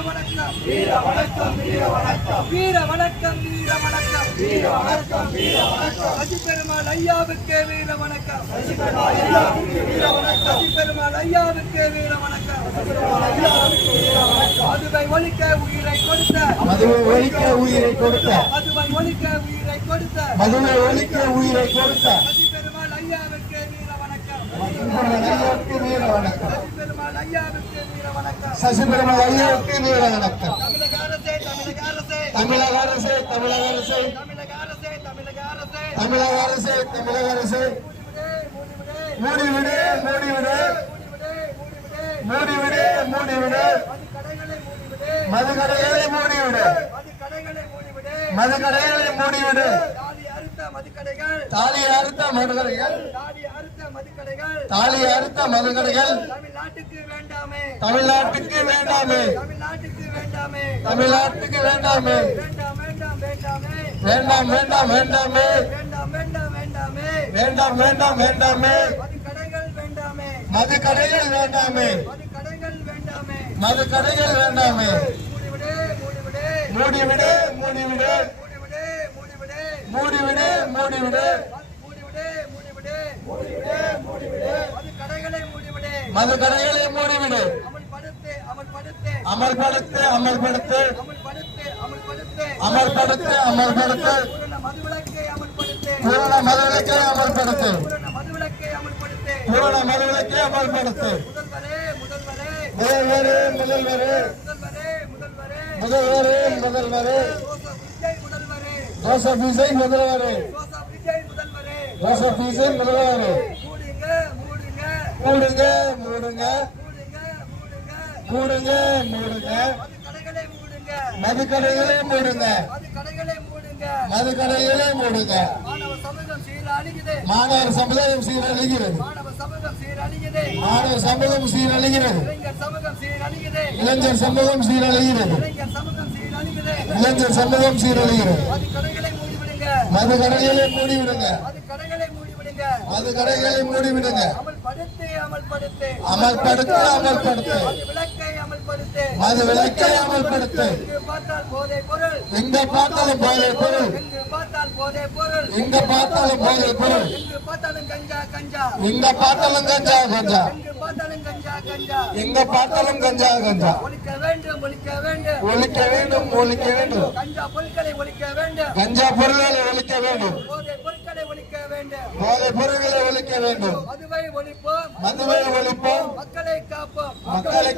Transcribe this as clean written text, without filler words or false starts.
வணக்கம் வீர வணக்கம் வீர வணக்கம் வீர வணக்கம் வீர வணக்கம் வீர வணக்கம் வீர வணக்கம் சசிபெருமாள் ஐயாவுக்கு வீர வணக்கம் சசிபெருமாள் ஐயாவுக்கு வீர வணக்கம் சசிபெருமாள் ஐயாவுக்கு வீர வணக்கம் சசிபெருமாள் ஐயாவுக்கு வீர வணக்கம் மதுவை ஒழிக்க உயிரை கொடுத்த மதுவை ஒழிக்க உயிரை கொடுத்த மதுவை ஒழிக்க உயிரை கொடுத்த மதுவை ஒழிக்க உயிரை கொடுத்த சசிபெருமாள் ஐயாவுக்கு வீர வணக்கம் ஐயாவுக்கு வீர வணக்கம் சசிபெருமாள் ஐயாவுக்கு வீர வணக்கம் சசிபெருமாள் ஐயாவுக்கு வீர வணக்கம் தமிழக அரசே தமிழக அரசே தமிழக அரசே தமிழக அரசே தமிழக அரசே தமிழக அரசே தமிழக அரசே மூடிவிடு மூடிவிடு மூடிவிடு மூடிவிடு மதுக்கடைகளை மூடிவிடு மதுக்கடைகளை மூடிவிடு தாலி அறுத்த மதுக்கடைகள் தாலி அறுத்த மதுக்கடைகள் தமிழ்நாட்டுக்கு வேண்டாமே தமிழ்நாட்டுக்கு வேண்டாமே தமிழ்நாட்டுக்கு வேண்டாமே தமிழ்நாட்டுக்கு வேண்டாமே வேண்டாம் வேண்டாம் வேண்டாமே வேண்டாம் வேண்டாம் வேண்டாமே வேண்டாம் வேண்டாம் வேண்டாமே வேண்டாம் வேண்டாம் வேண்டாமே மதுக்கடைகள் வேண்டாமே மதுக்கடைகள் வேண்டாமே மதுக்கடைகள் வேண்டாமே மூடிவிடு மூடிவிடு மூடிவிடு மூடிவிடு மதுக்கடைகளை மூடிவிடு அமல்படுத்து அமல்படுத்து அமல்படுத்து அமல்படுத்து பூரண மதுவிலக்கை அமல்படுத்து பூரண மதுவிலக்கை அமல்படுத்து முதல்வரே முதல்வரே முதல்வரே முதல்வரே ஜோசப் விஜய் முதல்வரே ஜோசப் விஜய் முதல்வரே மூடுங்க மூடுங்க மூடுங்க மூடுங்க மதுக்கடைகளை மூடுங்க மதுக்கடைகளை மூடுங்க மாணவர் சமுதாயம் சீரழிகிறது மாணவர் சமூகம் சீரழிகிறது இளைஞர் சமூகம் சீரழிகிறது இளைஞர் சமூகம் சீரழிகிறது மதுக்கடைகளை மூடிவிடுங்க மதுக்கடைகளை மூடிவிடுங்க அமல்படுத்து அமல்படுத்து மது விலக்கை அமல்படுத்து எங்க பார்த்தாலும் போதை பொருள் எங்க பார்த்தாலும் போதை பொருள் எங்க பார்த்தாலும் கஞ்சா கஞ்சா எங்க பார்த்தாலும் கஞ்சா கஞ்சா ஒழிக்க வேண்டும் ஒழிக்க வேண்டும் கஞ்சா பொருட்களை ஒழிக்க வேண்டும் போதை பொருட்களை ஒழிக்க வேண்டும் மதுவை ஒழிப்போம் மக்களை காப்போம் மக்களை